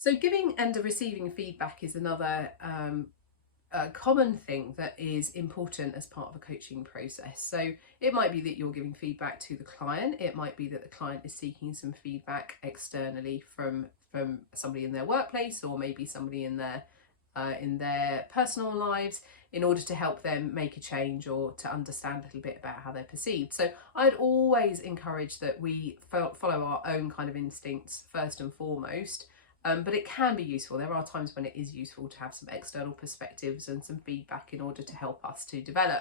So giving and receiving feedback is another a common thing that is important as part of a coaching process. So it might be that you're giving feedback to the client. It might be that the client is seeking some feedback externally from somebody in their workplace, or maybe somebody in their personal lives, in order to help them make a change or to understand a little bit about how they're perceived. So I'd always encourage that we follow our own kind of instincts first and foremost. But it can be useful. There are times when it is useful to have some external perspectives and some feedback in order to help us to develop.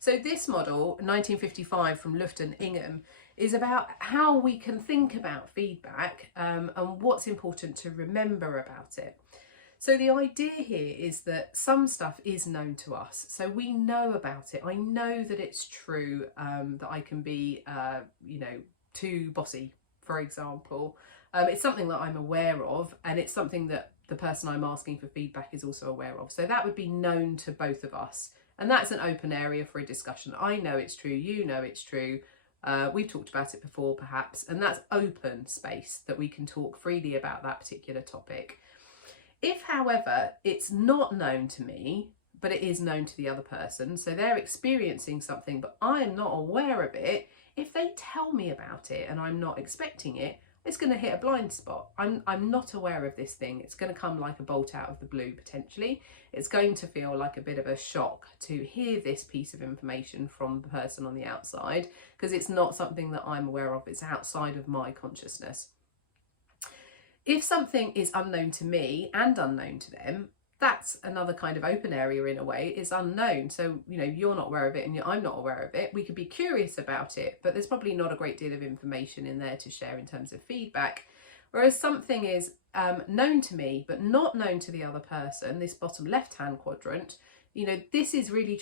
So this model, 1955 from Luft and Ingham, is about how we can think about feedback and what's important to remember about it. So the idea here is that some stuff is known to us. So we know about it. I know that it's true, that I can be, too bossy, for example. It's something that I'm aware of, and it's something that the person I'm asking for feedback is also aware of. So that would be known to both of us. And that's an open area for a discussion. I know it's true, you know it's true. We've talked about it before, perhaps, and that's open space that we can talk freely about that particular topic. If, however, it's not known to me, but it is known to the other person, so they're experiencing something, but I am not aware of it, if they tell me about it and I'm not expecting it, it's going to hit a blind spot. I'm not aware of this thing. It's going to come like a bolt out of the blue, potentially. It's going to feel like a bit of a shock to hear this piece of information from the person on the outside, because it's not something that I'm aware of. It's outside of my consciousness. If something is unknown to me and unknown to them, that's another kind of open area in a way. It's unknown. So, you're not aware of it and I'm not aware of it. We could be curious about it, but there's probably not a great deal of information in there to share in terms of feedback. Whereas something is known to me, but not known to the other person, this bottom left-hand quadrant, this is really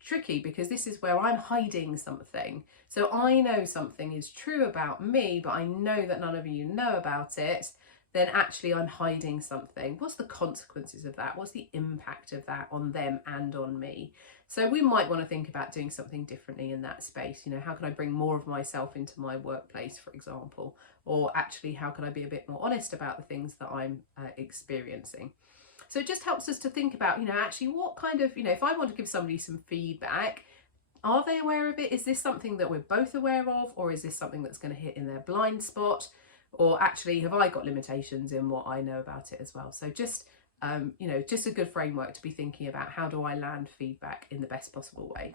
tricky, because this is where I'm hiding something. So I know something is true about me, but I know that none of you know about it. Then actually I'm hiding something. What's the consequences of that? What's the impact of that on them and on me? So we might want to think about doing something differently in that space. How can I bring more of myself into my workplace, for example? Or actually, how can I be a bit more honest about the things that I'm experiencing? So it just helps us to think about, actually what kind of, if I want to give somebody some feedback, are they aware of it? Is this something that we're both aware of? Or is this something that's going to hit in their blind spot? Or actually, have I got limitations in what I know about it as well? So just a good framework to be thinking about, how do I land feedback in the best possible way?